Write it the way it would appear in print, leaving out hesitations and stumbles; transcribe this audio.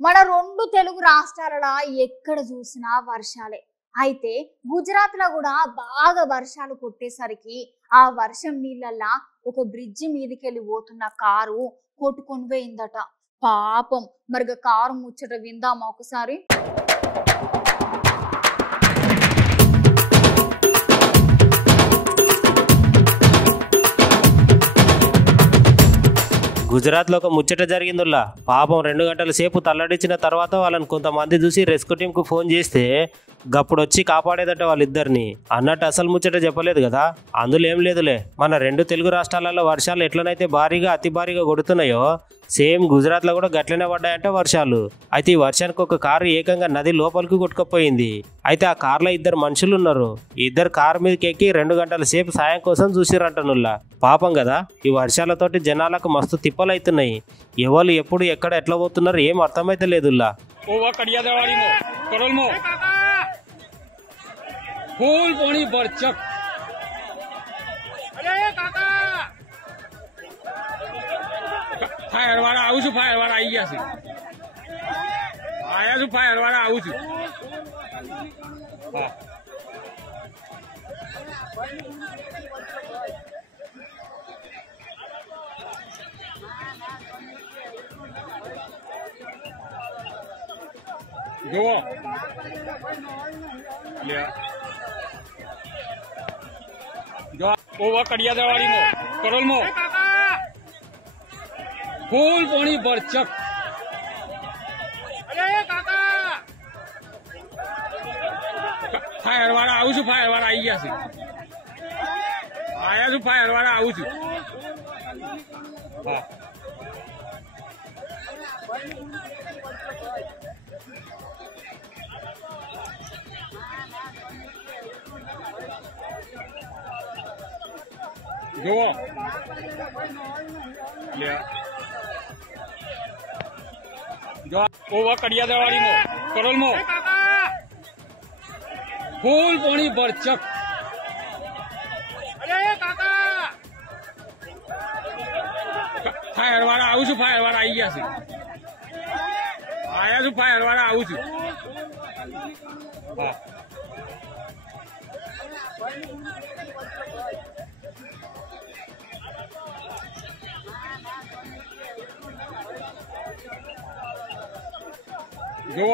మన రెండు తెలుగు రాష్ట్రాలలో ఎక్కడ చూసినా వర్షాలే. అయితే గుజరాత్ లో కూడా బాగా వర్షాలు కొట్టేసరికి ఆ వర్షం నీళ్ళల్లా ఒక బ్రిడ్జి మీదకెళ్ళి పోతున్న కారు కొట్టుకొని పోయిందట. పాపం. మరిగా కారు ముచ్చట విందామా ఒకసారి? గుజరాత్ లో ఒక ముచ్చట జరిగిందిలా. పాపం 2 గంటల సేపు తల్లడిచ్చిన తర్వాత వాళ్ళని కొంతమంది చూసి రెస్క్యూ టీమ్ కు ఫోన్ చేస్తే గప్పుడు వచ్చి కాపాడేదట వాళ్ళిద్దరిని అన్నట్టు. అసలు ముచ్చట చెప్పలేదు కదా. అందులో ఏం లేదులే, మన 2 తెలుగు రాష్ట్రాలలో వర్షాలు ఎట్లనైతే భారీగా అతి భారీగా కొడుతున్నాయో సేమ్ గుజరాత్ లో కూడా గట్లనే పడ్డాయంట వర్షాలు. అయితే ఈ వర్షానికి ఒక కారు ఏకంగా నది లోపలికి కొట్టుకుపోయింది. అయితే ఆ కార్లో 2 మనుషులు ఉన్నారు. ఇద్దరు కారు మీదకి ఎక్కి 2 గంటల సేపు సాయం కోసం చూసిరంటనుల్లా. పాపం కదా, ఈ వర్షాలతోటి జనాలకు మస్తు తిప్పలు అవుతున్నాయి. ఎవరు ఎప్పుడు ఎక్కడ ఎట్లా పోతున్నారు ఏం అర్థమైతే లేదుల్లా. फूल पानी बरचक फायर वाला आऊ છું फायर वाला आई ગયા છે આયા છું फायर वाला આવું છું હા જો લે जो ओवा कड़ियादवाड़ी मो करोल मो फूल पानी बरचक फायर वाला आऊ છું फायर वाला आई ગયા છે આયા છું फायर वाला આવું છું હા जो जो ओवा कड़ियादवाड़ी मो करोल मो फूल पानी बरचक फायर वाला आऊ છું फायर वाला आई ગયા છે આયા છું फायर वाला આવું છું હા जो